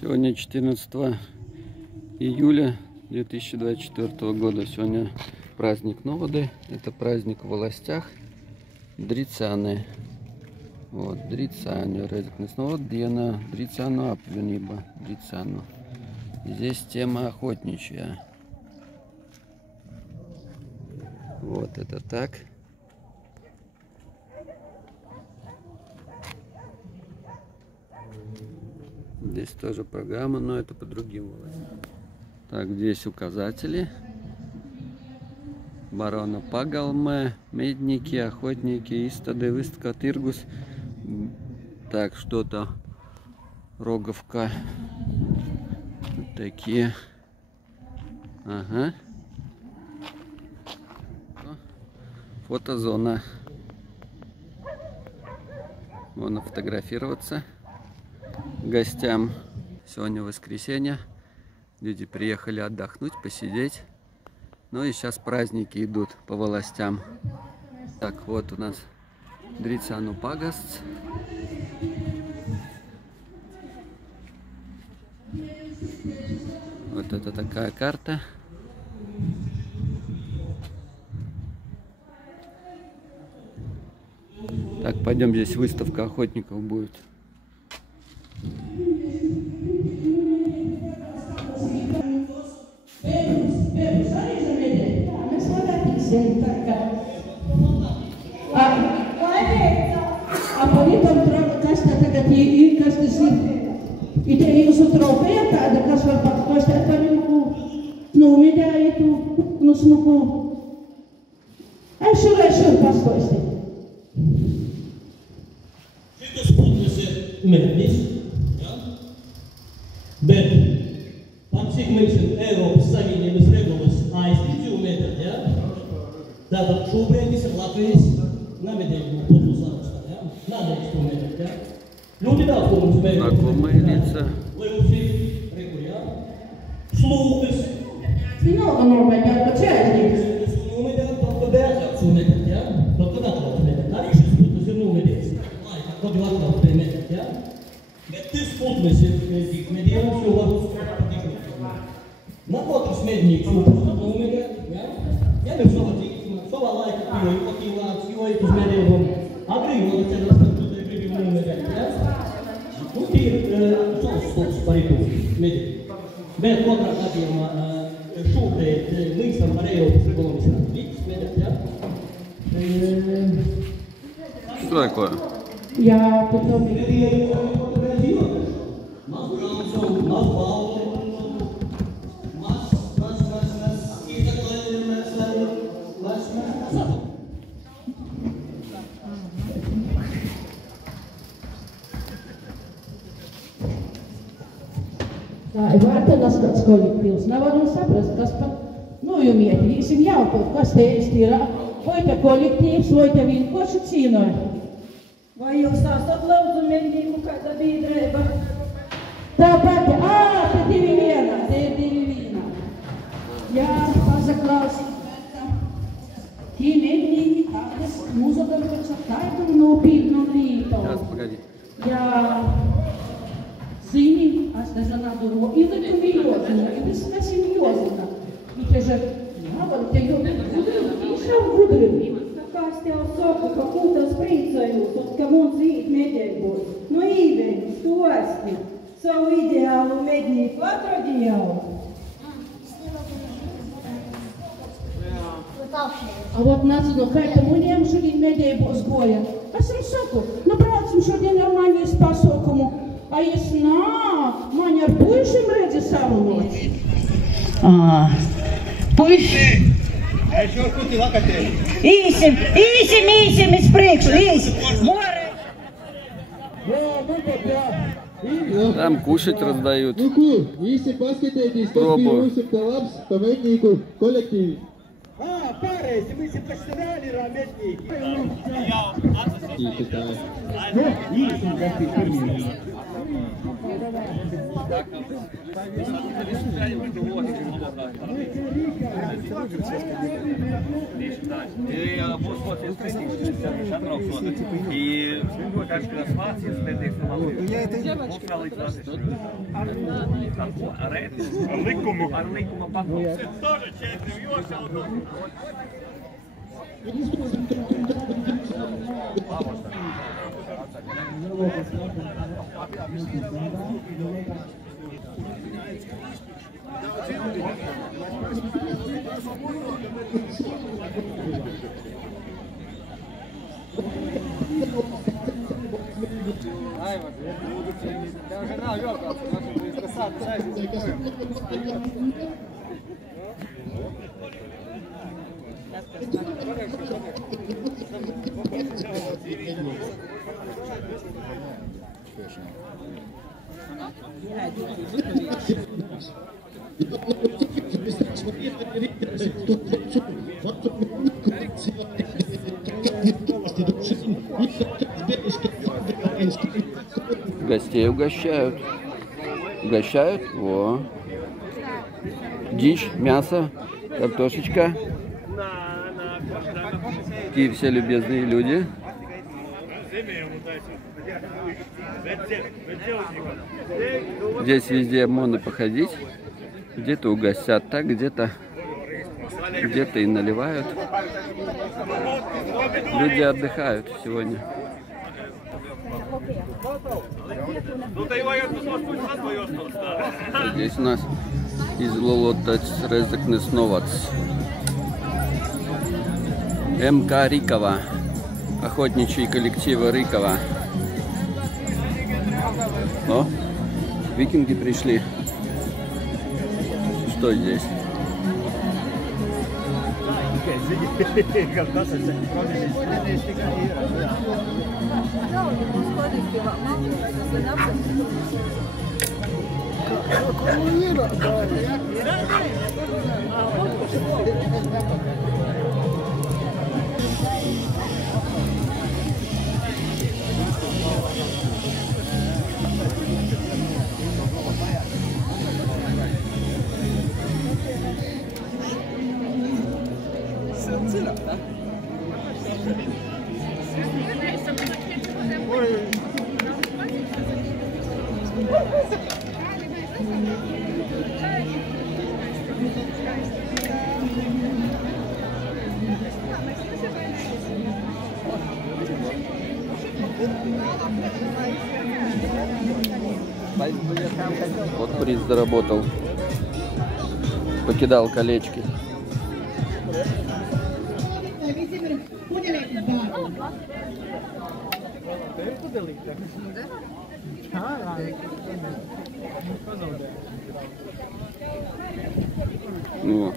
Сегодня 14 июля 2024 года. Сегодня праздник Новоды. Это праздник в властях. Дрицаны. Вот, дрицаны. Вот Диана. Дрицану апвениба. Дрицану. Здесь тема охотничья. Вот это так. Здесь тоже программа, но это по другим властям. Так, здесь указатели. Барона Пагалме, медники, охотники, истады, выставка, Тиргус. Так, что-то Роговка. Вот такие. Ага. Фотозона. Можно фотографироваться гостям. Сегодня воскресенье. Люди приехали отдохнуть, посидеть. Ну и сейчас праздники идут по властям. Так, вот у нас Дрицану Пагасц. Вот это такая карта. Так, пойдем, здесь выставка охотников будет. A politam kas tagad kas ir jūsu trofeja tāda, kas var pakostēt par nomidēju, nu smuku. Šur paskostīt. Šitas putnis ir mednis, ja? Bet pat cik mēs ir Eiropas Savienības regulas aizticību metat, ja? Tātad šobrīd ir Latvijas namedējumu putnu sarakstā, ja? Nādēļ to metat, ja? Ļoti daudz, ko mums metat. Знакомые лица. Lai mums ir rekur, ja? Slūpes. Vienalga nomedēt, ka čēžņības. Es nomedētu, tad, kad bērķāks metat, ja? Tad, kad atrauc metat. Arī šis putnis ir nomedēts. Laika, kad jau atrauc metat, ja? Bet tas putnis ir tik medījums, jo var uzskatīt par tik medījums. Na katrs mednīgs jau putnu nomedēt, ja? Ja mēs savā laikā pieeju patīlāts, jo ir uz medījumam. Agrī vēl ceļas, kad tu te gribi nomedēt, ja? Nu, tie ir savs stops par itu medījumu. Bet katrā gadījumā šobrīd mēs varam ar Eiropas regulācijas līdz medēt, ja? Что такое? Jā, потом Maz braucu, maz balvu, maz izdeklējumi mēs varam. tā ir vērtenas kāds kolektīvs. Nevaram saprast, kas pat, nu, jumiet, vīsim jautāt, kas te īsti ir. Vai te kolektīvs, vai te vienkārši cīnoja? Vai jūs esat lūdzu mednieku kāda biedrība? Tāpat, te divi vienā. Jā, pasaklausīt. Tie mednieki tādas mūzodarbas ar tādu nopietnu lītu. Сейчас, погоди. Jā, zini, es nezinātu, ili tu mi jozina, ili es nesim jozina. I te že, jā, var te jau gudri. Kā es tev saku, ka kūtas priecājos, un ka mums īt medniekos. Nu īveņi, stosti, savu ideālu mednieku atrodi jau. A вот nezinu, kā te muniem šodien medniekos goja. Es jums saku, nu braucam šodien ar maņas pasaukumu. A es nāk, maņa ar puišiem redzi sarunot. Puiši! Es jau kuti lakatē. Īsim, iz priekšu, īsim. Там кушать раздают. Nu kur, visi paskatieties, kas bija Пробую. mūsu te labs pa mednieku kolektīvi. Pārējais, mēs ir pašsarāli rā mednieki. Īsi tā. Nu, īsim, kas ir pirmie. И каждый раз вас, если Гостей угощают. Угощают. Во. Дичь, мясо, картошечка. Такие все любезные люди. Здесь везде можно походить. Где-то угостят так, где-то и наливают. Люди отдыхают сегодня. Здесь у нас излолотач резекнесновац. МК Рыкова. Охотничий коллектива Рыкова. О, викинги пришли. Что здесь? Вот приз заработал. Покидал колечки. Ну.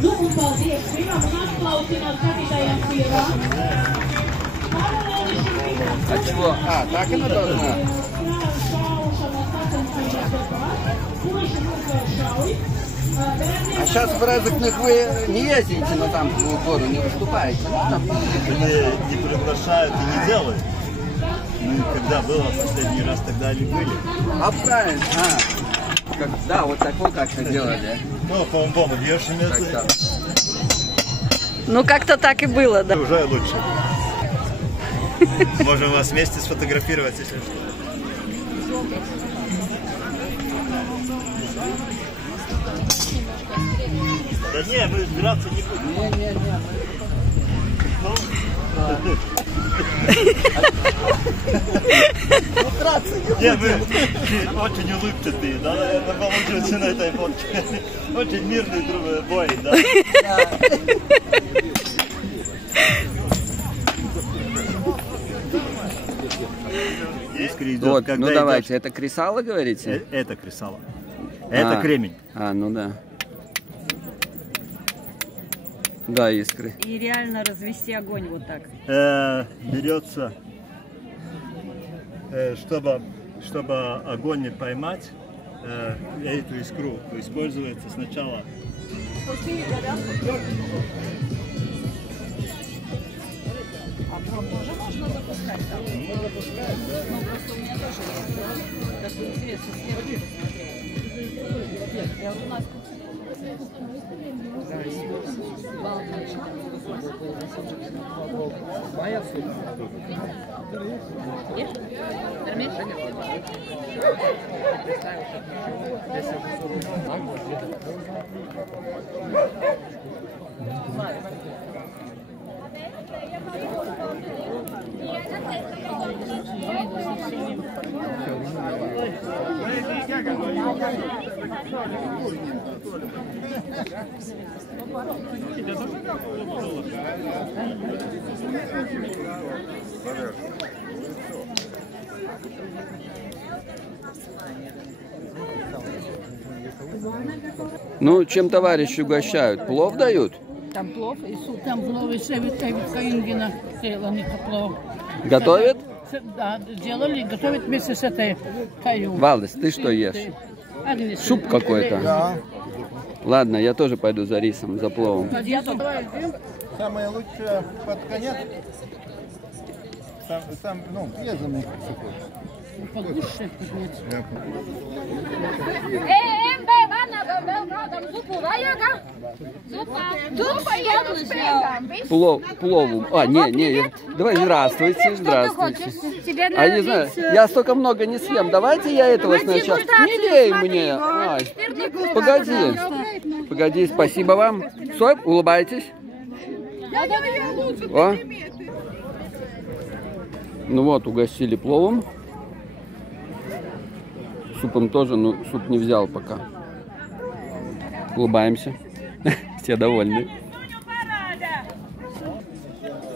Nu un paldies viņam un aplausināt skatītājiem sīvā. А чего? А, так она должна. А сейчас в Резекнах вы не ездите, но там в гору не выступаете? Не приглашают и не делают. Ну, когда было последний раз, тогда они были. А правильно, да, вот такое как-то делали. Ну, по-моему, вешами. Ну, как-то так и было, да. Уже лучше. Можем вас вместе сфотографировать, если что. Да не, мы драться не будем. Не. Ну, драться не будем. Не, мы очень улыбчатые, да, это получился на этой фотке. Очень мирный бой, да. Идет, вот, ну давайте, это кресало, говорите? Это кресало. Это кремень. Ну да. Да, искры. И реально развести огонь вот так. Берется, чтобы огонь не поймать, эту искру используется сначала. А дрон тоже можно запускать там? Можно запускать, да. Ну, просто у меня тоже есть. Так интересно, смотреть. Я у нас Ну, чем товарищи угощают? Плов дают? Там плов и суп. Там плов и шевитка ингина. Плов. Готовят? Да, делали, готовят вместе с этой каю. Валдес, ты что ешь? Суп какой-то? Да. Ладно, я тоже пойду за рисом, за пловом. Самое лучшее под конец. Сам, резанный. Погуще. Плову. Давай, здравствуйте. А не знаю, я столько много не съем. Давайте я этого сначала. Не лей мне. Погоди, спасибо вам. Стой, улыбайтесь. О. Ну вот, угостили пловом. Супом тоже, но суп не взял пока. Улыбаемся. Все довольны.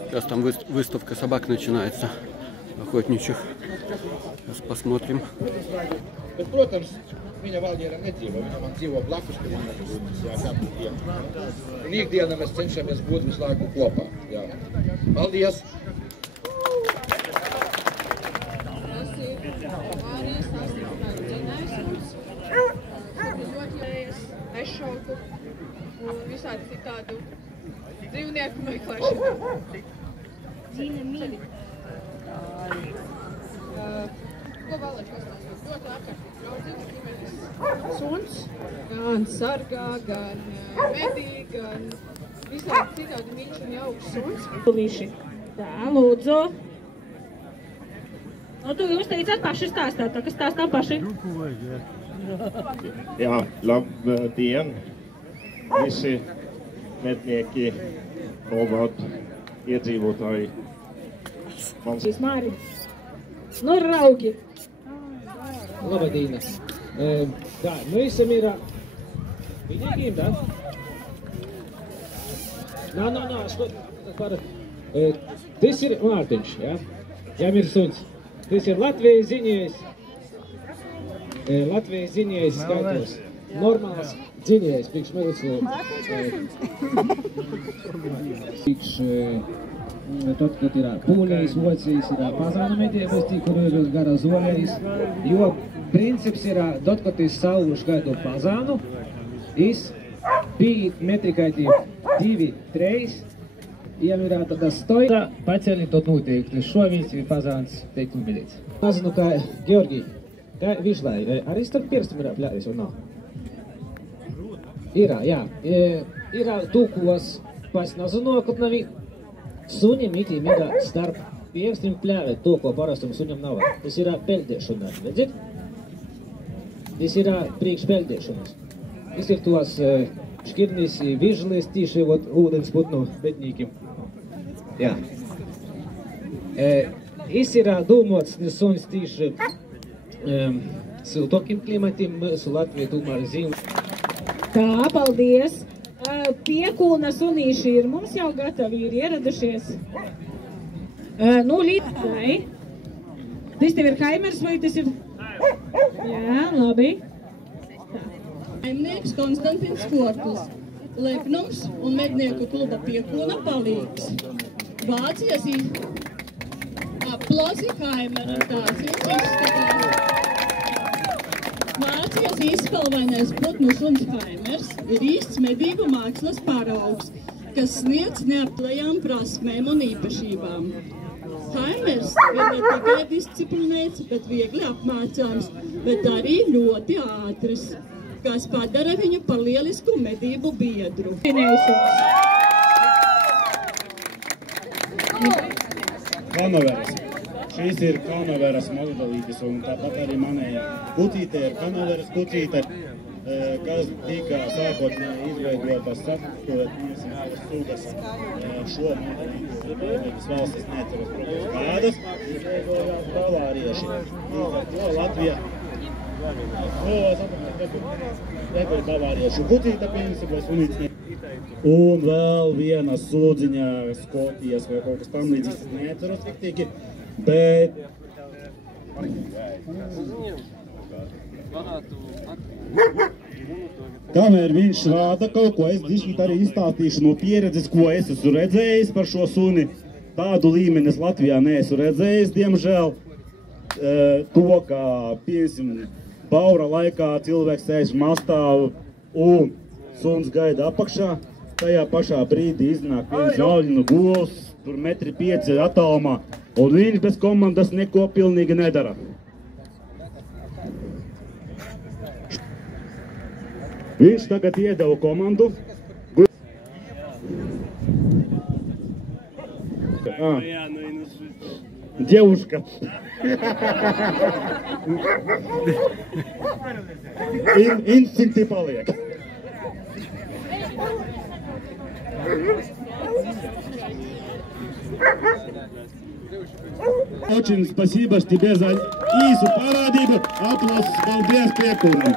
Сейчас там выставка собак начинается. Охотничьих. Сейчас посмотрим. Protams, viņa Valmiera nedzīvo, viņa man dzīvo blakus, kad viņa būs katru dienu. Un ikdienā mēs cenšamies būt visu laiku kopā. Jā. Paldies! Ešauku un visādi citādu dzīvnieku meklēšanu. Dzīve mīļi. Ko vēl ir pastāstīt? Ļoti ārkārtīgi draudzīgs ģimenes suns. Gan sargā, gan medī, gan visādi citādi mīļš un jauks suns. Līši. Tā, lūdzu. Nu, tu jūs teicāt paši stāstāt, tā kas stāstām paši. Jā, labdien, visi mednieki, novad, iedzīvotāji. Šis Māri. Nu, raugi. Labdien. Tā, visam ir viņiem, da? Nā, tas ir Mārtiņš, jā? Jām ir suns. Tas ir Latvijas ziņējs. Latvijas ziņējs skatos. Normāls ziņējs, priekš medicīnu. Priekš, tad, kad ir pūļais, vocīs, ir pazāna medības, kur ir gara zoļais. Jo princips ir, tad, kad ir savu škaidu pazānu, is bija metrikaiti 2, 3. Ja ir tāda stoja, pacēli tot noteikti. Šovīns ir pazāns teikt umedīts. Mazinu, kā Georgi, kā višlai, arī starp pirstam ir pļājas, vai nav? Ir, jā. Ir tūkos, pats nezinu, kad nav suņiem itīm ir starp pirstam pļāvēt to, ko parastam suņam nav. Tas ir peldēšana, redzēt? Tas ir priekš peldēšanas. izvirtuos šķirnis vižlis tīši ūdens putnu bednīkim. Jā. Es ir dūmots suns tīši siltokim klimatim, mūsu Latvija tomēr zīme. Tā, paldies! Piekulna sunīši ir mums jau gatavi, ir ieradušies. Nu, līdzai. Tas tev ir Haimers vai tas ir? Jā, labi. Saimnieks Konstantins Kortlis, lepnums un mednieku kluba Piekūna palīgs. Vācijas aplausi Haimeram, tāds viņš izskatās. Vācijas izspalvainais putnu suns Haimers ir īsts medību mākslas paraugs, kas sniedz neaptlējām prasmēm un īpašībām. Haimers ir ne tikai disciplinēts, bet viegli apmācāms, bet arī ļoti ātrs, kas padara viņu par lielisku medību biedru. Kanaveras. Šīs ir kanaveras modalītes, un tāpat arī manējā kutīte ir kanaveras kutīte, kas tika sākotnēji izveidotas sakārtot savas sugas. Šo modalīti Amerikas valstis neceras protams kādas, izveidojās bavārieši. Līdz ar to Latvija bavāriešu kutīte, piemēram, vai sunīts ne. Un vēl viena sūdziņa Skotijas vai kaut kas tam līdzīgs, es neceros riktīgi, bet kamēr viņš rāda kaut ko, es dišķīt arī izstāstīšu no pieredzes, ko es esmu redzējis par šo suni. Tādu līmeni es Latvijā neesmu redzējis, diemžēl. To, kā, piemēram, baura laikā cilvēks sēž mastā un suns gaida apakšā, tajā pašā brīdī iznāk viens zāļinu govs, tur 1,5 m attālumā, un viņš bez komandas neko pilnīgi nedara. Viņš tagad iedeva komandu. Девушка. Инстинкты пaliek. Очень спасибо тебе за īsu parādību. Aplausus, paldies Piekūnam.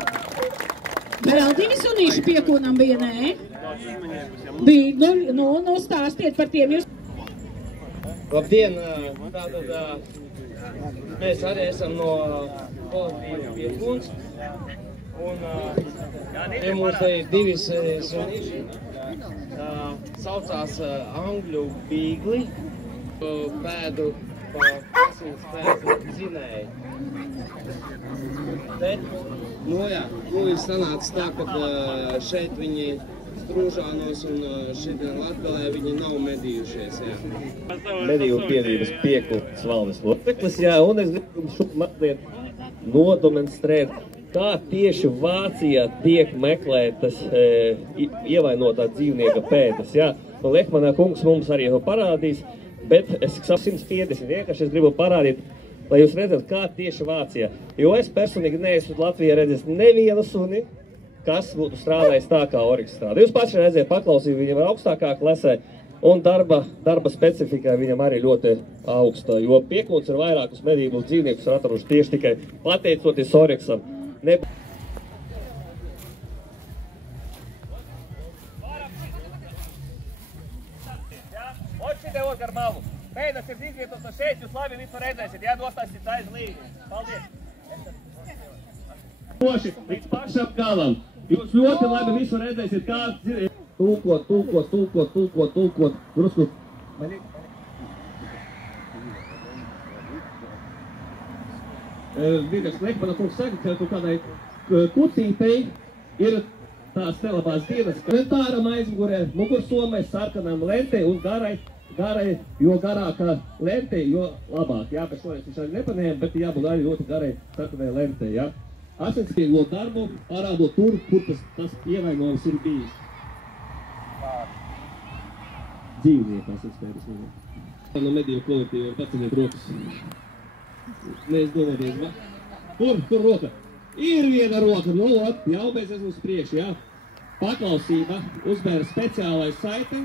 Vēl divi sunīši Piekūnam bija, nē? Bija, nu stāstiet par tiem jūs. Labdien, tātad mēs arī esam no kolektīva Piekūns. Un te mums ir divi sunīši. Saucās angļu bīgli, pēdu pa asins pēdu zinēji. Bet, ir sanācis tā, ka šeit viņi Strūžānos un šitien Latgalē viņi nav medījušies, jā. Medīju biedrības Piekūnas valdes loceklis, jā, un es gribu šeit mazliet nodemonstrēt, kā tieši Vācijā tiek meklētas ievainotā dzīvnieka pēdas, jā. Un Lehmanā kungs mums arī jau parādīs, bet es 150 vienkārši es gribu parādīt, lai jūs redzat, kā tieši Vācijā. Jo es personīgi neesmu Latvijā redzējis nevienu suni, kas būtu strādājis tā, kā Oriks strādā. Jūs paši redzēt, paklausīt, viņam ir augstākā klasē, un darba specifikā viņam arī ļoti augsta, jo Piekūns ir vairākus medību dzīvniekus atraduši tieši tikai pateicoties Oriksam. Otšitē gar malu. Pēdas ir izvietotas šeit, jūs labi visu redzēsiet, jādostāsiet aiz līniju. Paldies! Līdz pašam galam. Jūs ļoti labi visu redzēsiet, kāds ir. Tulkot. Drusku. Vienkārši Lehmana kungs saka, ka kaut kādai kucītei ir tās telabās dienas komentāram aizmugurē, mugursomai, sarkanām lentei un garai, jo garākā lentei, jo labāk. Jā, bet šodien viņš arī nepanējām, bet jābūt arī ļoti garai sarkanai lentei, jā. Asinspīgo darbu parādot tur, kur tas ievainojums ir bijis. Dzīvnieku asinspējas. No mediju kolektīva paciniet rokas. Neizdomāties, va? Kur roka? Ir viena roka, nu, jau mēs esam uz priekšu, jā. Paklausība, uzbēra speciālais saite,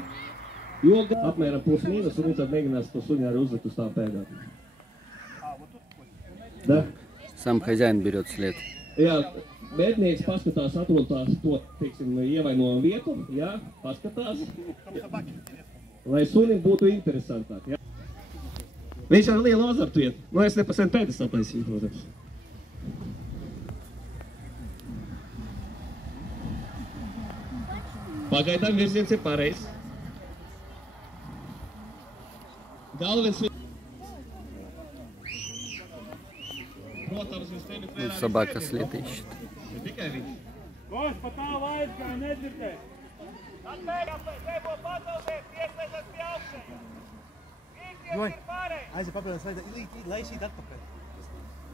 jo apmēram plus mīnus, un viņš tad mēģinās to suņu arī uzlikt uz tā pēdā. Da? Сам хозяин берет след. Jā, mednieks paskatās, atrod tās to, teiksim, ievainojumu vietu, jā, paskatās, lai sunim būtu interesantāk, jā. Viņš ar lielu azartu iet, nu es ne pa sen pēdas aplaisīju, protams. Pagaidām virziens ir pareizs. Galvenais... Protams, jūs tevi Вот собака след ищет. Tikai viņš. Koš, pa tā aizgāja, nedzirdēs. Aiziet papildināt, lai šīt atpakaļ.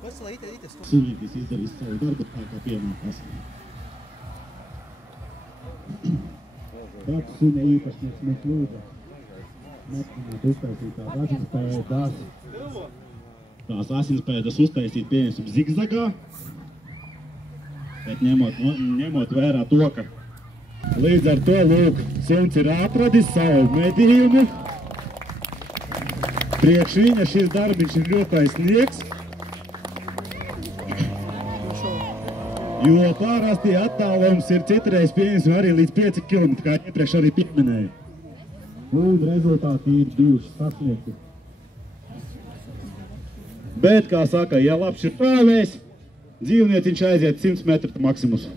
Kas lai ites to? Sunītis izdarīs savu darbu, kā piemākās. Tāds suņa īpašnieks mums lūdza matināt uztaisīt tās asinspēdas. Tās asinspēdas uztaisīt pieņemsim zigzagā, bet ņemot vērā to, ka līdz ar to, lūk, suns ir atradis savu medījumu. Priekš viņa šis darbiņš ir ļoti sniegs, jo pārasti attālums ir citreiz pieņemsim arī līdz 5 km, kā iepriekš arī pieminēju. Un rezultāti ir bijuši sasniegti. Bet, kā saka, ja labs ir prāvējs, dzīvnieciņš aiziet 100 metru maksimus.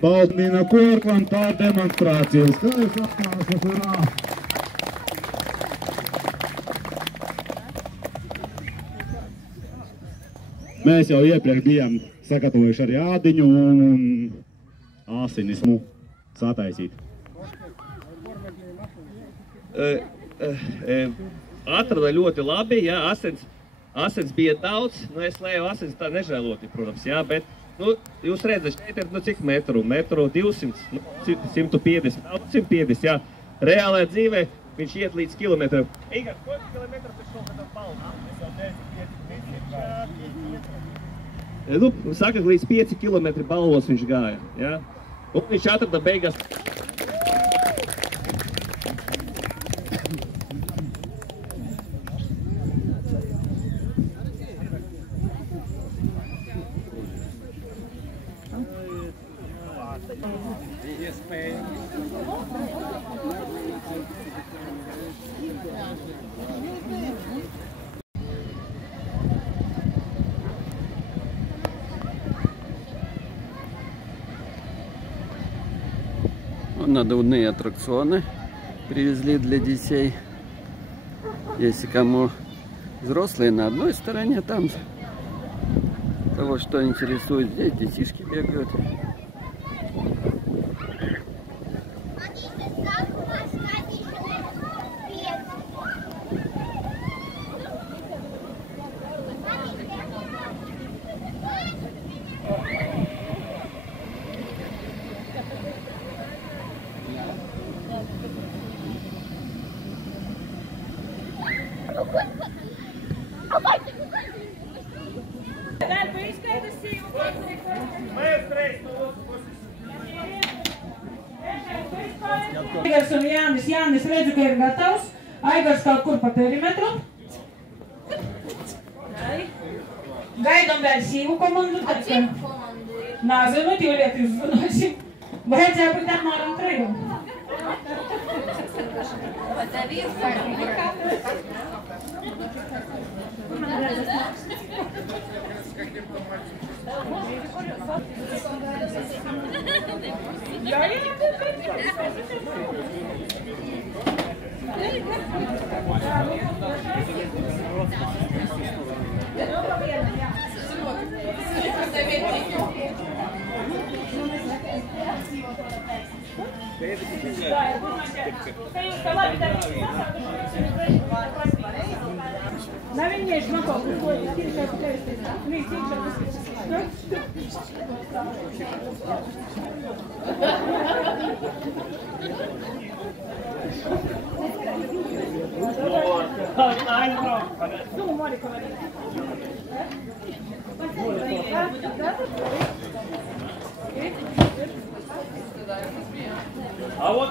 Baldmīna Korkland pār demonstrācijas. Kā jūs apklāsat, urā! Mēs jau iepriekš bijām sagatavojuši arī ādiņu un āsinis sataisīt. Atrada ļoti labi, jā, asins bija daudz, nu es lēju asins tā nežēloti, protams, jā, bet, nu, jūs redzat, šeit ir, nu, cik metru? Metru 200, nu, 150, 150, jā. Reālajā dzīvē viņš iet līdz kilometram. Igar, ko kilometru pēc kaut kādam balnām? Es jau 10 Nu, saka, līdz 5 km balvos viņš gāja, jā. Un viņš atrada beigās. Надувные аттракционы привезли для детей. Если кому взрослые на одной стороне, там того, что интересует, здесь детишки бегают. Aigars un Jānis. Jānis redzu, ka ir gatavs. Aigars kaut kur pa perimetru. Gaidām vēl sīvu komandu. Nāzinu, Jūliet, jūs zināsim. Vajadzēja būt apmēram 3. Tev ir sarunā. Na viņieši man kaut ko tīšā pēstīt. Nī, tīšā pēstīt.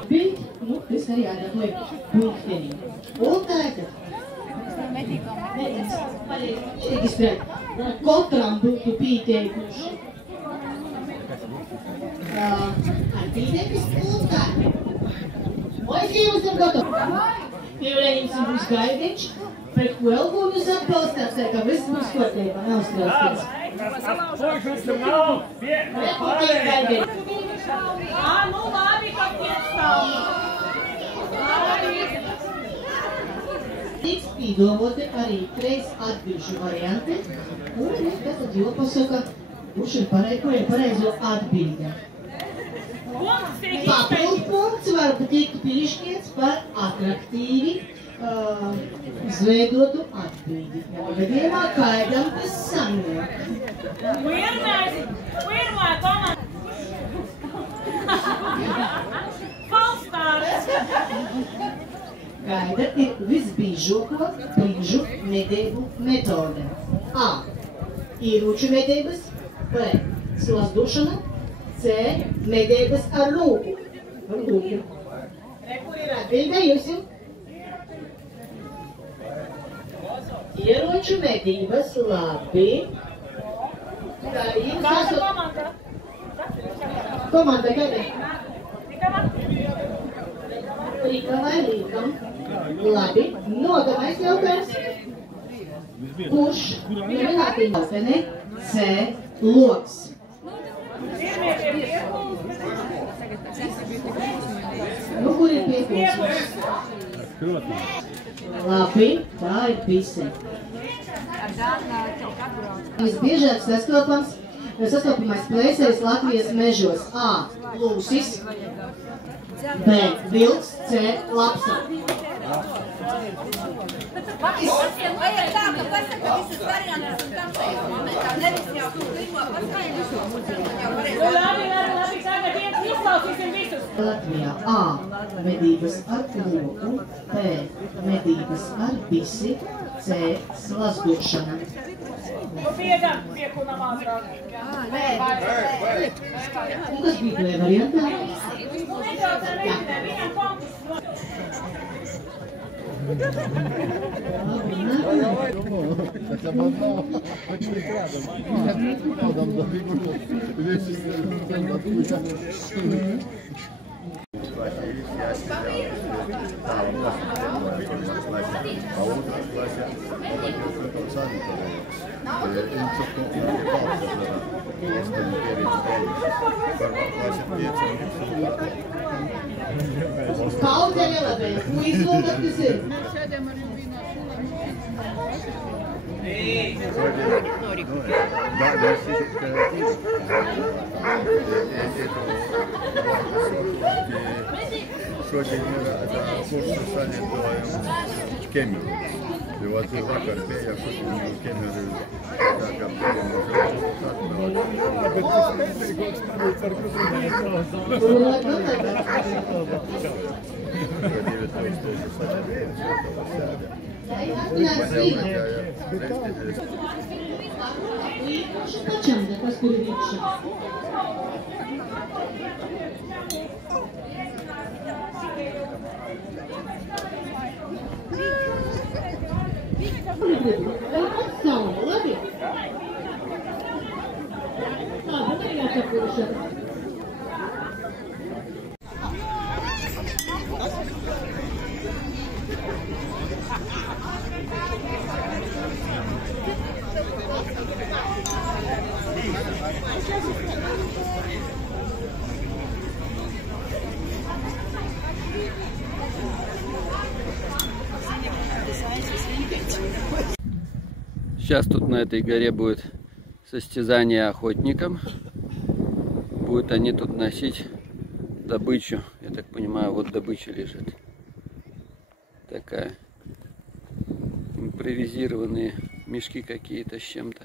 Bet, nu, es arī atdabūju punkteni. Un tagad. Reģistrēt. Katram būtu pieteikuši. Ar pieteikuši punkteni. Vai jūs ir gatavi? Pievēlējums būs gaidiņš, pret ko ilgu jūs atbalstāt, ka viss būs kārtībā, nav strāstīts. Republika gaidiņš. Nu labi, ka piestāv. Tiks pīdovoti arī 3 atbilžu varianti, un ir tātad jāpasaka, kurš ir pareizo atbildi. Papildu punkts var tikt piešķirts par atraktīvi izveidotu atbildi. Gadījumā kādam tas sanāk. Pirmā komanda. Falstārs. Kāda ir visbiežākā brīžu medību metode? A. Ieroču medības. B. Slazdošana. C. Medības ar lūku. Kur ir atbildējusi? Ieroču medības, labi. Kāda komanda? Komanda kāda? Rīka vai Rīkam? Labi. Nākamais jautājums. Kurš ir atbildējusi? C. Loks. Nu, kur ir piepilsums? Labi, tā ir pise. Visbiežāk sastopamais plēsējs Latvijas mežos. A. Lūsis. B. Vilks. C. Lapsa. Vajag tā, ka pasaka visas variantas un tam tajā momentā. Nevis jau pirmo paskaidrošu, un tad jau varēs. Labi, tagad izklausīsim visus. Latvijā A. Medības ar loku. B. Medības ar pisi. C. Slazdošana. Piedam, piekunam ātrāk. Un kas bija tajā variantā? Viņam konkurss. Pauze nelabai. Ko izlūgat tas ir? Šodien ir kursu saņemtojums Kemeru. Jo vakar bija šodien Kemeru tā kā pieņemot atbrauc. Bet tas neteikots par kursu Pačam, kas tur ir iekšā. Labi. Tāda nejāsapurušana. Сейчас тут на этой горе будет состязание охотникам. Будут они тут носить добычу. Я так понимаю, вот добыча лежит. Такая. Импровизированные мешки какие-то с чем-то.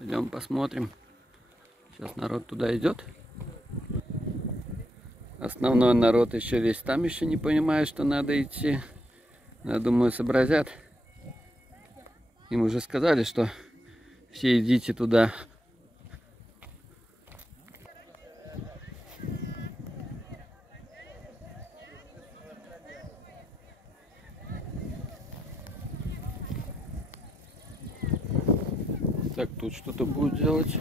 Идем посмотрим. Сейчас народ туда идет. Основной народ еще весь там еще не понимает, что надо идти. Я думаю, сообразят. Им уже сказали, что Все идите туда. Так, тут что-то будет делать.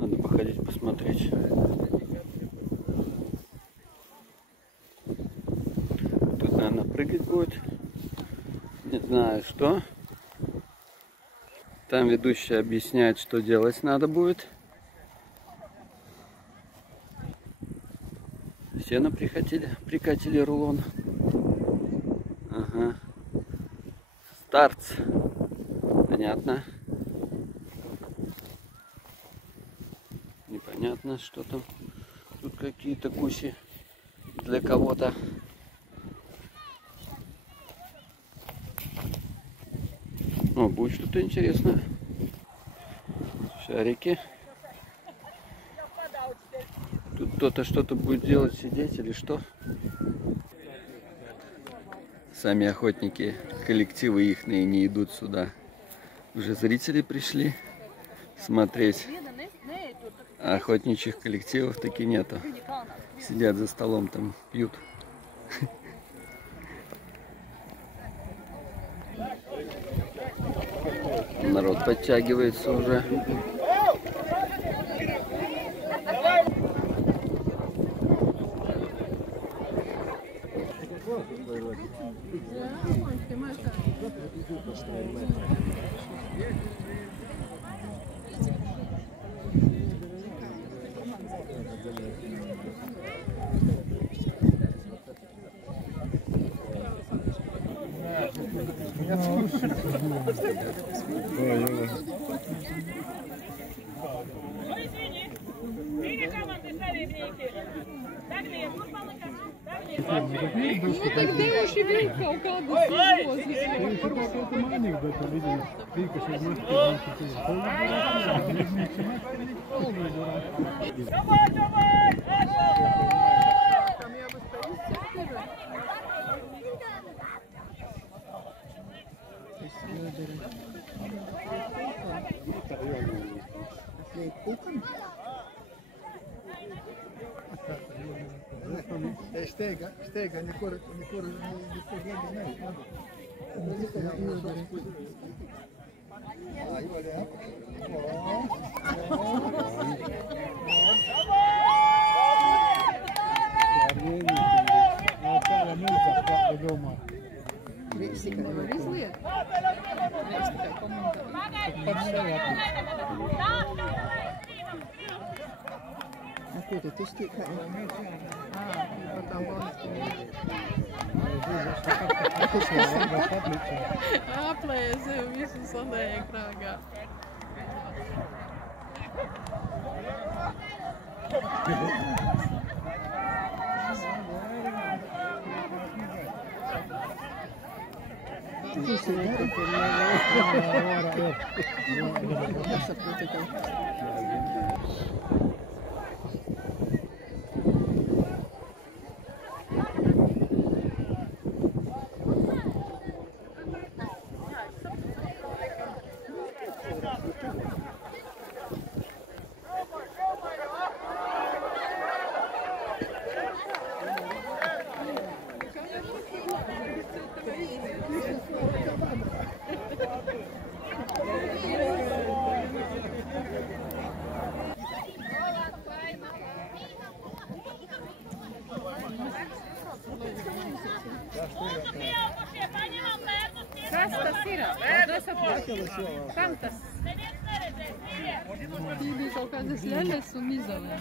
Надо походить, посмотреть. Тут, наверное, прыгать будет. Не знаю, что. Там ведущий объясняет, что делать надо будет. Сено прикатили рулон. Ага. Стартс. Понятно. Непонятно, что там. Тут какие-то куси для кого-то. О, будет что-то интересное. Шарики. Тут кто-то что-то будет делать, сидеть или что? Сами охотники, коллективы их не идут сюда. Уже зрители пришли смотреть. А охотничьих коллективов таки нету. Сидят за столом, там пьют. Народ подтягивается уже. Ну тогда я еще вел колкаду Steega, nekur Aplēsē visu sanēja krāgā. Kas tas ir? Kam tas? Bija kaut kādas ļaļas un izolē.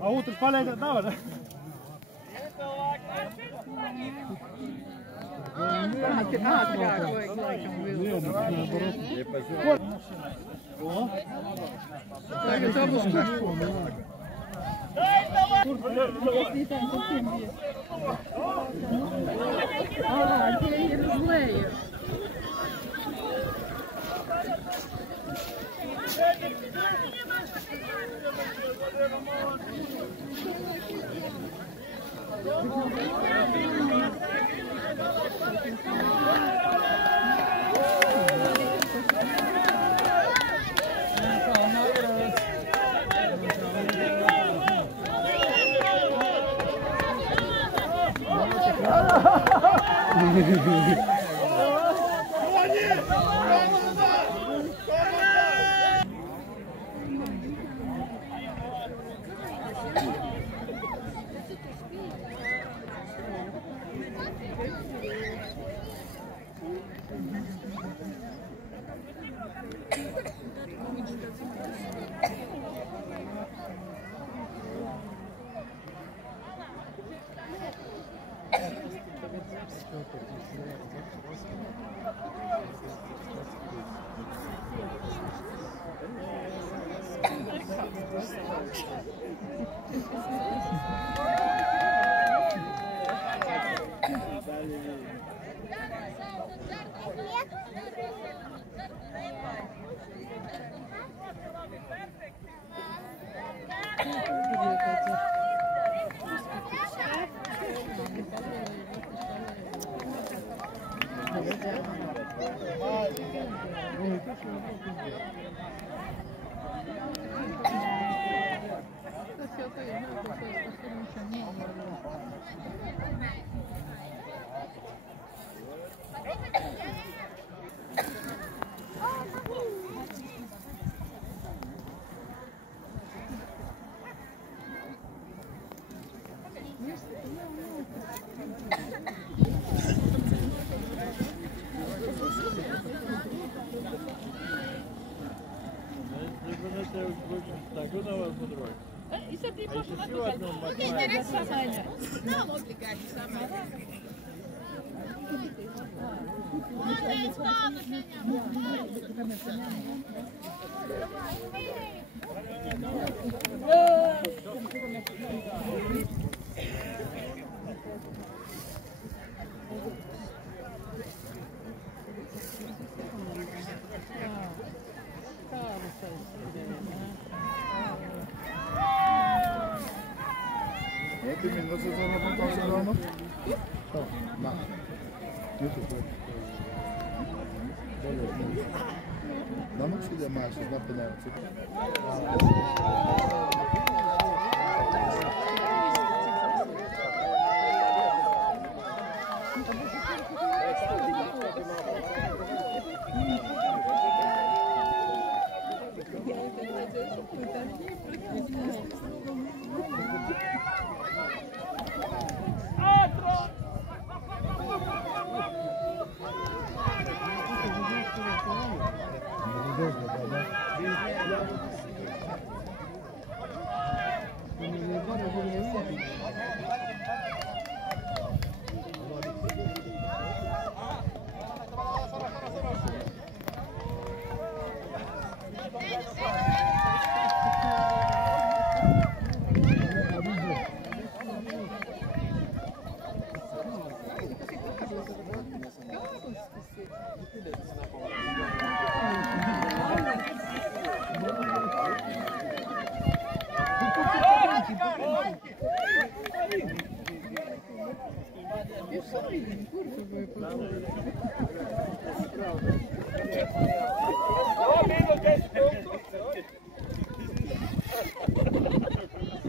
A otrs palēdēt nevar. Ātrāk vajag laikam vilkt. Tagad abus tie ir uz leju.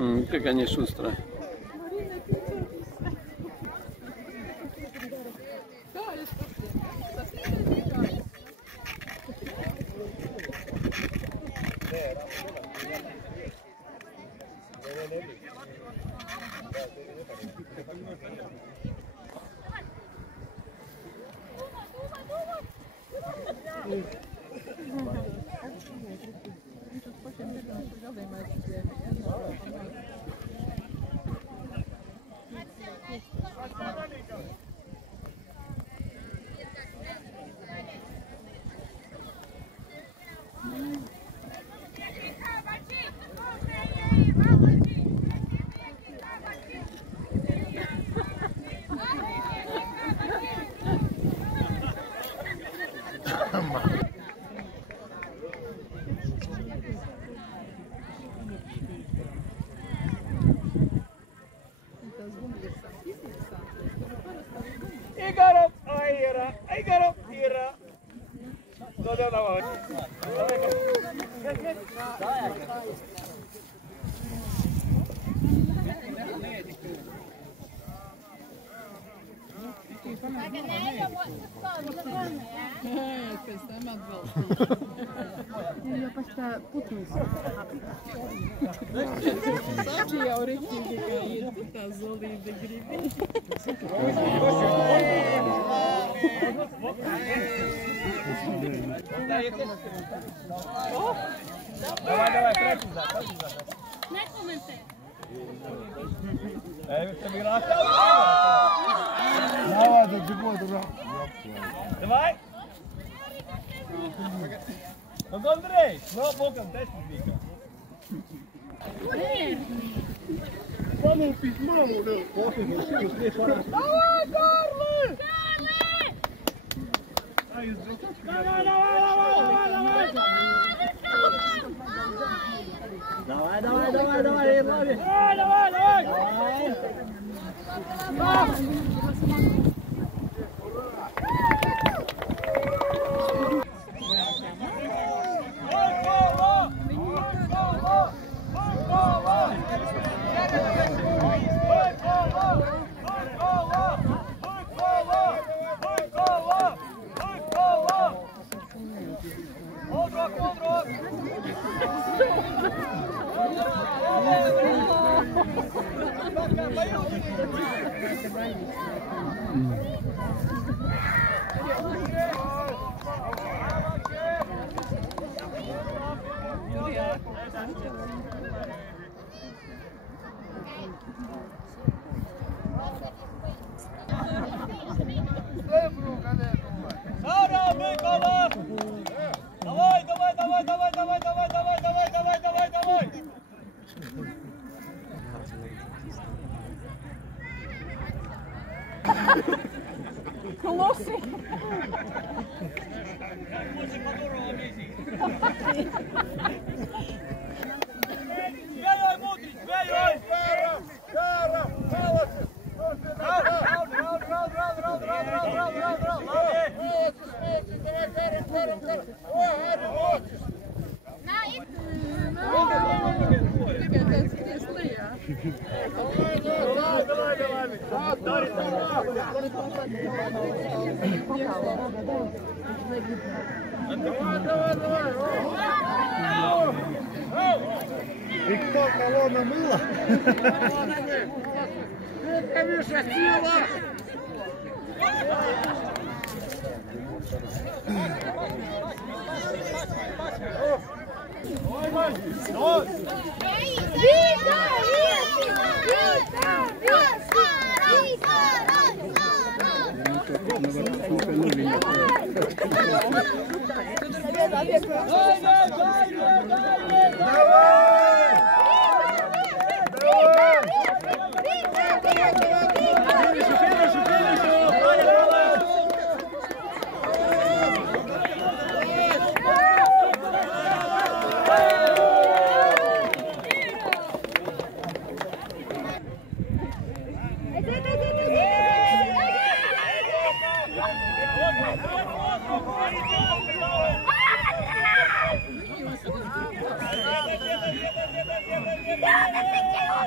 Как они шустро. Pēc tam atbalstīšu. Jo pēc tā putnīs. Sači jau riktīgi, kā iet tā zolīde gribi. Давай, пrecīzāk. Nekomentē. Tev ir Давай, чего дурак? Давай. Ну, Андрей, ну, боком, тестить вика. Vamos pismão, meu. Давай, Карли! Колоси. И кто колонна мыла? Это Миша сила! Yeah!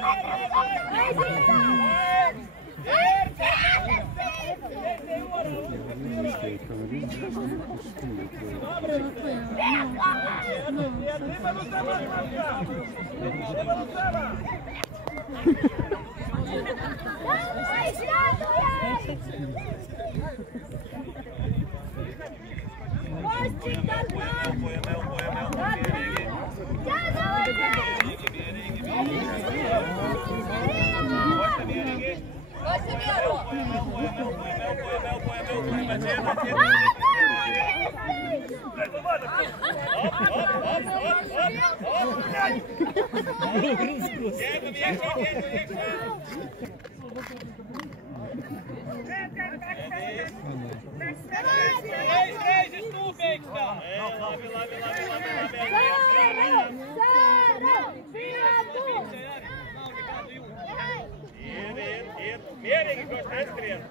Mierīgi, ko neskrien.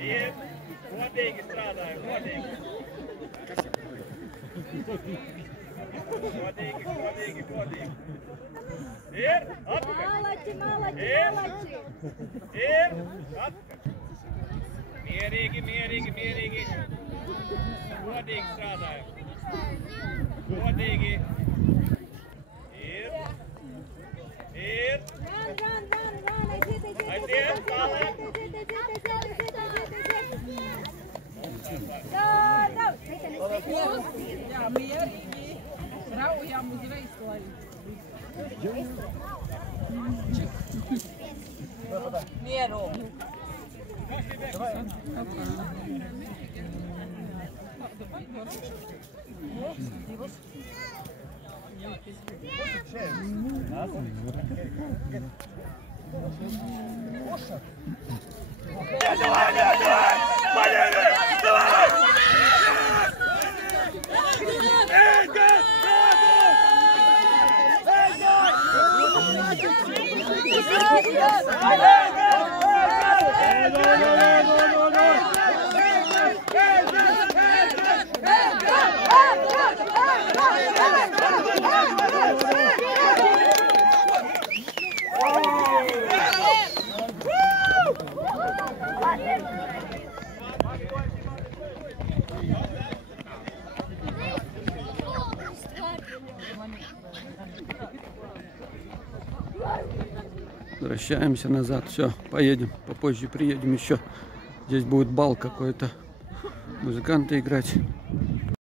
Iet, godīgi strādājam, godīgi. Godīgi. Ir, atpakaļ. Malači. Ir, atpakaļ. Mierīgi. Godīgi strādājam. Godīgi. Ir. Aiziet, tālāk. Jā, mierīgi. Raujām uzreiz, lai. Mieru. Возвращаемся назад. Все, поедем. Попозже приедем еще. Здесь будет бал какой-то. Музыканты играть.